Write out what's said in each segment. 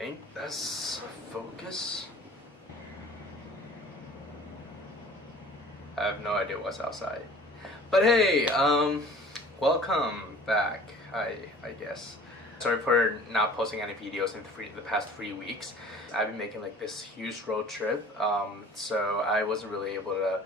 think that's focus. I have no idea what's outside. But hey, welcome back, I guess. Sorry for not posting any videos in the past 3 weeks. I've been making like this huge road trip, so I wasn't really able to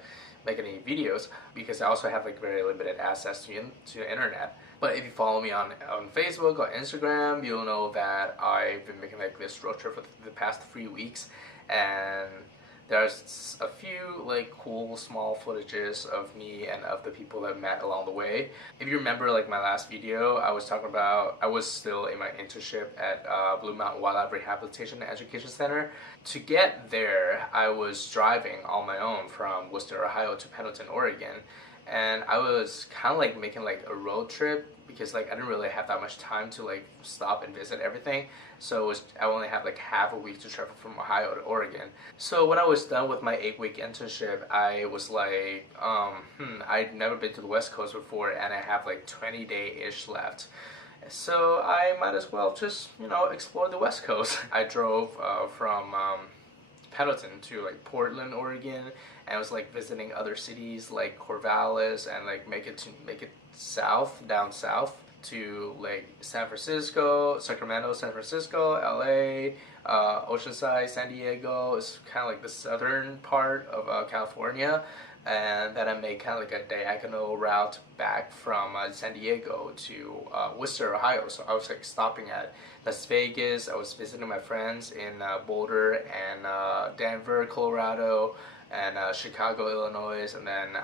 make any videos because I also have like very limited access to the internet. But if you follow me on Facebook or Instagram, you'll know that I've been making like this road trip for the past 3 weeks, and there's a few like cool small footages of me and of the people that I met along the way. If you remember like my last video, I was talking about I was still in my internship at Blue Mountain Wildlife Rehabilitation and Education Center. To get there, I was driving on my own from Worcester, Ohio to Pendleton, Oregon. And I was kind of like making like a road trip because like I didn't really have that much time to like stop and visit everything. So I only had like half a week to travel from Ohio to Oregon. So when I was done with my 8-week internship, I was like, I'd never been to the West Coast before, and I have like 20-day-ish left. So I might as well just, explore the West Coast. I drove from Pendleton to like Portland, Oregon, and I was like visiting other cities like Corvallis, and like make it down south to like San Francisco, Sacramento, San Francisco, LA, Oceanside, San Diego. It's kind of like the southern part of California. And then I made kind of like a diagonal route back from San Diego to Worcester, Ohio. So I was like stopping at Las Vegas. I was visiting my friends in Boulder and Denver, Colorado, and Chicago, Illinois, and then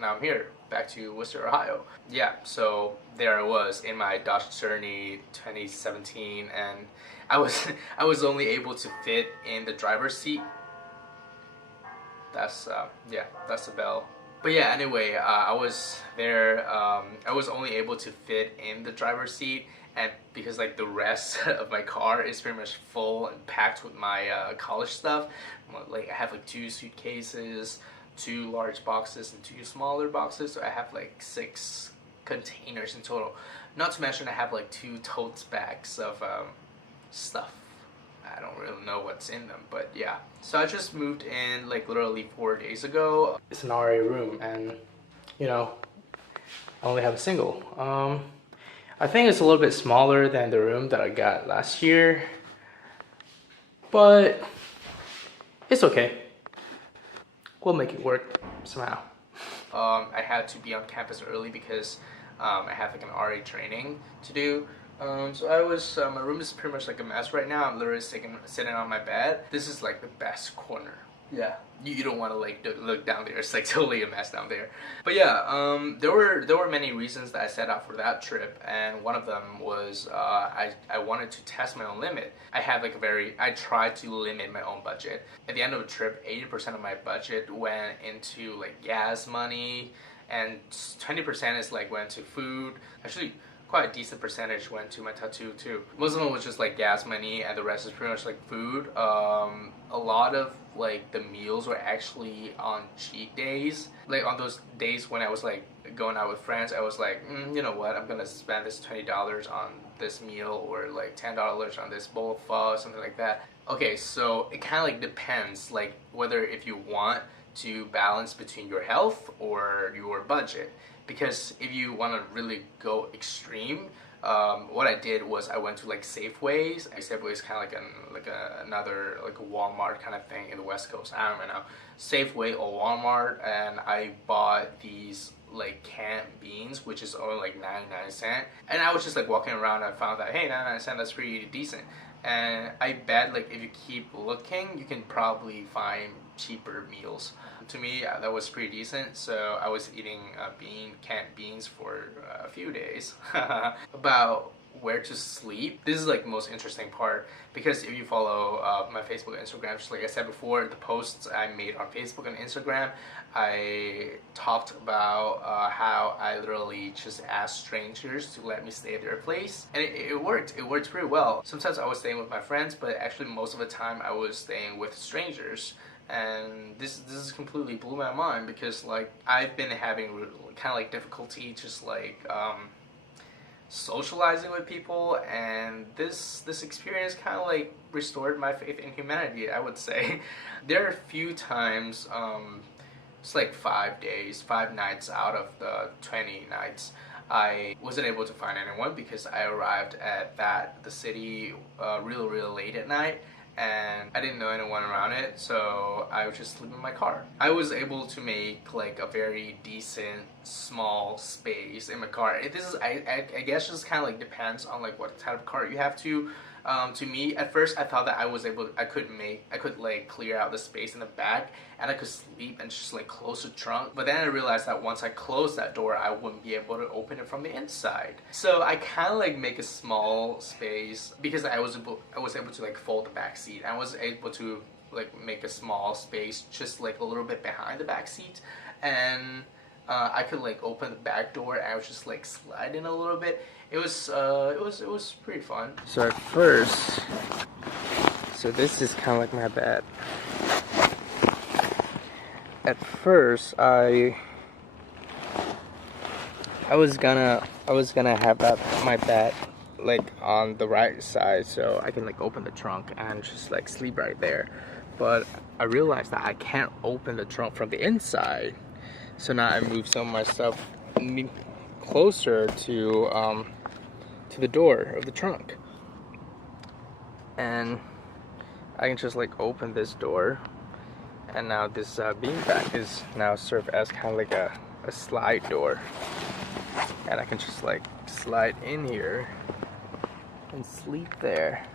now I'm here back to Worcester, Ohio. Yeah, so there I was in my Dodge Journey 2017, and I was only able to fit in the driver's seat. That's that's the bell. But yeah, anyway, I was there. I was only able to fit in the driver's seat, and because like the rest of my car is pretty much full and packed with my college stuff. Like I have like 2 suitcases, 2 large boxes, and 2 smaller boxes. So I have like 6 containers in total. Not to mention I have like 2 tote bags of stuff. I don't really know what's in them, but yeah. So I just moved in like literally 4 days ago. It's an RA room, and I only have a single. I think it's a little bit smaller than the room that I got last year, but it's okay. We'll make it work somehow. I had to be on campus early because I have like an RA training to do. So I was, my room is pretty much like a mess right now. I'm literally sitting on my bed. This is like the best corner. Yeah. You don't want to like look down there. It's like totally a mess down there. But yeah, there were many reasons that I set out for that trip, and one of them was I wanted to test my own limit. I tried to limit my own budget. At the end of the trip, 80% of my budget went into like gas money, and 20% is like went to food. Actually, quite a decent percentage went to my tattoo too. Most of them was just like gas money, and the rest is pretty much like food. A lot of like the meals were actually on cheat days. Like on those days when I was like going out with friends, I was like, you know what, I'm gonna spend this $20 on this meal, or like $10 on this bowl of pho, something like that. Okay, so it kind of like depends, like whether if you want to balance between your health or your budget. Because if you want to really go extreme, what I did was I went to like Safeways. Safeway is kind of like another like a Walmart kind of thing in the West Coast. I don't even know, Safeway or Walmart, and I bought these like canned beans, which is only like 99 cents. And I was just like walking around, and I found that hey, 99 cents, that's pretty decent. And I bet like if you keep looking, you can probably find cheaper meals. To me, that was pretty decent. So I was eating canned beans for a few days. About where to sleep, this is like the most interesting part, because if you follow my Facebook and Instagram, just like I said before, the posts I made on Facebook and Instagram, I talked about how I literally just asked strangers to let me stay at their place, and it worked. It worked pretty well. Sometimes I was staying with my friends, but actually most of the time I was staying with strangers. And this completely blew my mind, because like I've been having kind of like difficulty just like socializing with people, and this experience kind of like restored my faith in humanity, I would say. There are a few times, it's like 5 days, 5 nights out of the 20 nights, I wasn't able to find anyone because I arrived at the city really late at night, and I didn't know anyone around it, so I would just sleep in my car. I was able to make like a very decent small space in my car. This is I guess just kind of like depends on like what type of car you have to. To me, at first I thought that I could like clear out the space in the back and I could sleep and just like close the trunk. But then I realized that once I closed that door, I wouldn't be able to open it from the inside. So I kind of like make a small space because I was able to like fold the back seat. I was able to like make a small space just like a little bit behind the back seat, and I could like open the back door and I was just like slide in a little bit. It was pretty fun. So at first, this is kind of like my bed. At first, I was gonna have my bed like on the right side, so I can like open the trunk and just like sleep right there. But I realized that I can't open the trunk from the inside. So now I moved some of my stuff closer to the door of the trunk, and I can just like open this door, and now this beanbag is now served as kind of like a slide door, and I can just like slide in here and sleep there.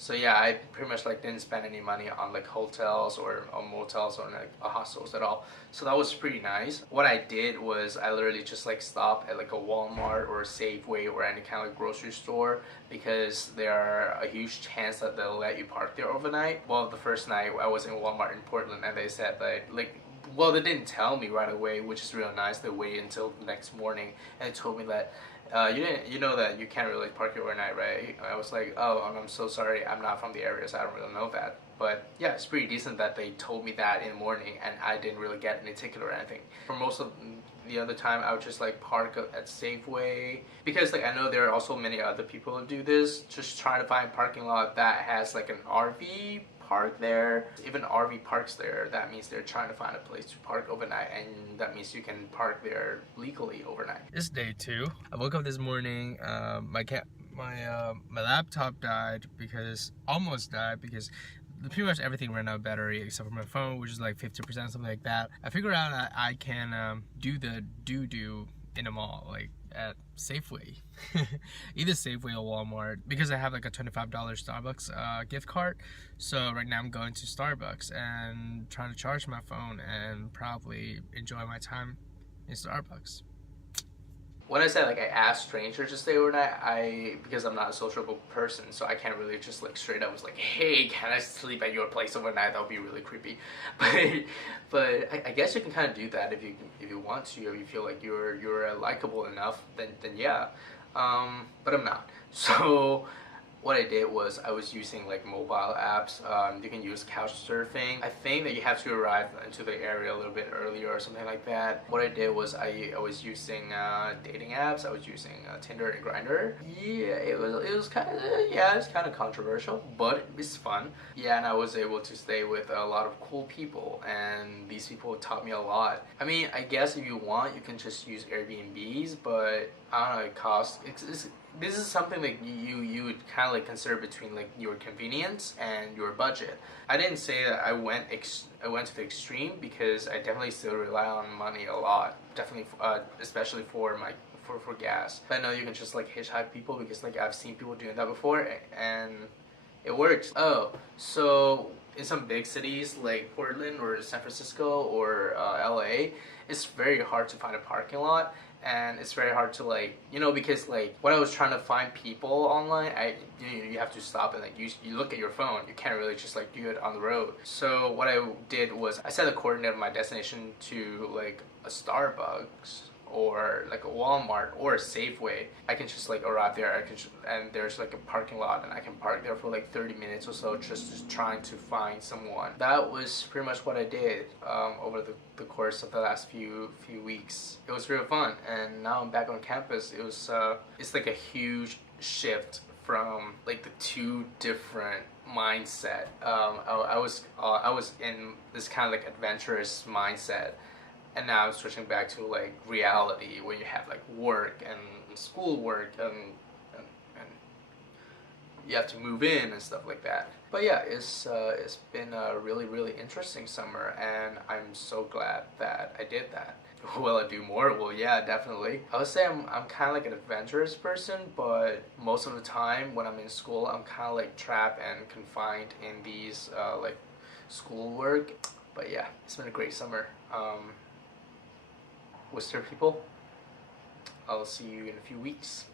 So yeah, I pretty much like didn't spend any money on like hotels or motels or like hostels at all. So that was pretty nice. What I did was I literally just like stopped at like a Walmart or a Safeway or any kind of like grocery store, because there are a huge chance that they'll let you park there overnight. Well, the first night I was in Walmart in Portland, and they said that well, they didn't tell me right away, which is real nice. They waited until the next morning and they told me that you know that you can't really park here overnight, right? I was like, oh, I'm so sorry, I'm not from the area, so I don't really know that. But yeah, it's pretty decent that they told me that in the morning and I didn't really get any ticket or anything. For most of the other time, I would just like park at Safeway, because like I know there are also many other people who do this, just trying to find a parking lot that has like an RV park there. If an RV parks there, that means they're trying to find a place to park overnight, and that means you can park there legally overnight. It's day 2. I woke up this morning. My laptop almost died because pretty much everything ran out of battery except for my phone, which is like 50%, something like that. I figured out that I can do the doo-doo in a mall, like at Safeway. Either Safeway or Walmart, because I have like a $25 Starbucks gift card. So right now I'm going to Starbucks and trying to charge my phone and probably enjoy my time in Starbucks. When I said like I asked strangers to stay overnight, because I'm not a sociable person, so I can't really just like straight up was like, hey, can I sleep at your place overnight? That would be really creepy. But I guess you can kind of do that if you want to, or you feel like you're likable enough, then yeah. But I'm not. So what I did was I was using like mobile apps. You can use couch surfing. I think that you have to arrive into the area a little bit earlier or something like that. What I did was I was using dating apps. I was using Tinder and Grindr. Yeah, it was kind of it's kind of controversial, but it's fun. Yeah, and I was able to stay with a lot of cool people, and these people taught me a lot. I mean, I guess if you want, you can just use Airbnbs, but I don't know, it costs. This is something that you would kind of like consider between like your convenience and your budget. I didn't say that I went to the extreme, because I definitely still rely on money a lot. Definitely, especially for gas. But I know you can just like hitchhike people, because like I've seen people doing that before and it works. Oh, so in some big cities like Portland or San Francisco or LA, it's very hard to find a parking lot. And it's very hard to like, because like when I was trying to find people online, you have to stop and like you look at your phone. You can't really just like do it on the road. So what I did was I set the coordinate of my destination to like a Starbucks or like a Walmart or a Safeway. I can just like arrive there. And there's like a parking lot, and I can park there for like 30 minutes or so, just trying to find someone. That was pretty much what I did over the course of the last few weeks. It was real fun, and now I'm back on campus. It's like a huge shift from like the two different mindset. I was in this kind of like adventurous mindset, and now I'm switching back to like reality, where you have like work and school work, and you have to move in and stuff like that. But yeah, it's been a really interesting summer, and I'm so glad that I did that. Will I do more? Well, yeah, definitely. I would say I'm kind of like an adventurous person, but most of the time when I'm in school, I'm kind of like trapped and confined in these like schoolwork. But yeah, it's been a great summer. Worcester people, I'll see you in a few weeks.